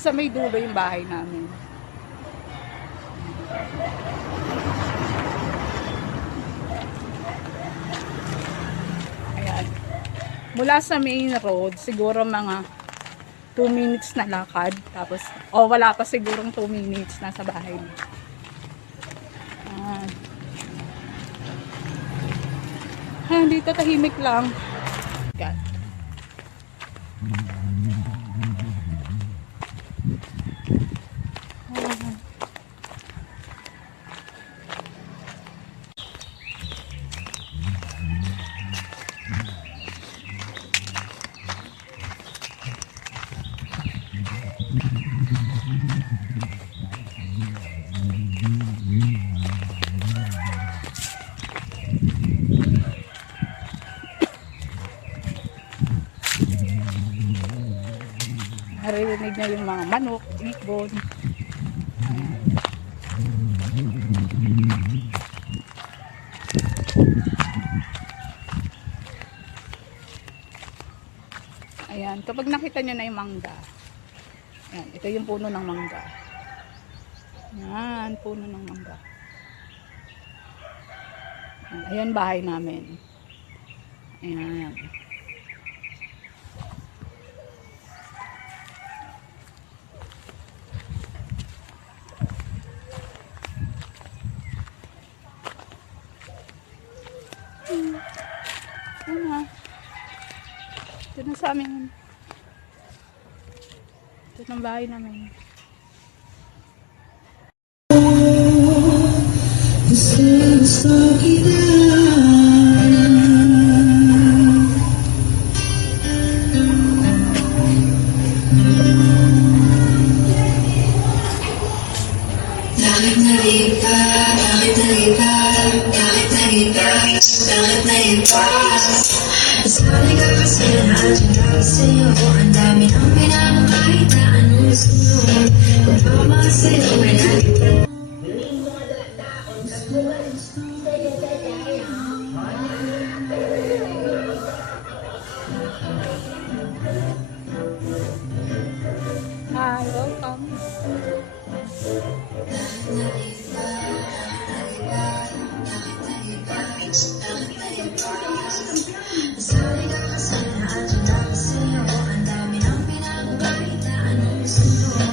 Sa may dulo yung bahay namin. Ayan. Mula sa main road, siguro mga 2 minutes na lakad. Tapos, wala pa sigurong 2 minutes na sa bahay. Dito tahimik lang. God. Naririnig na yung mga manok, ibon. Ayan, kapag nakita nyo na yung mangga, ayan, ito yung puno ng mangga. Ayan, puno ng mangga. Ayan, bahay namin. Ayan. Ito na sa amin. Ito ng bahay namin. Bakit nalipa? Bakit nalipa? Bakit nalipa? Bakit nalipa? Sabi ka kasi nandiyan ka sa'yo. Ang dami ng pinapakahit na anong gusto mo. Kung tama sa'yo, may lagi pa. Hi, welcome. Sabi ka kasi nandiyan ka sa'yo. Ang dami ng pinapakahit na anong gusto mo.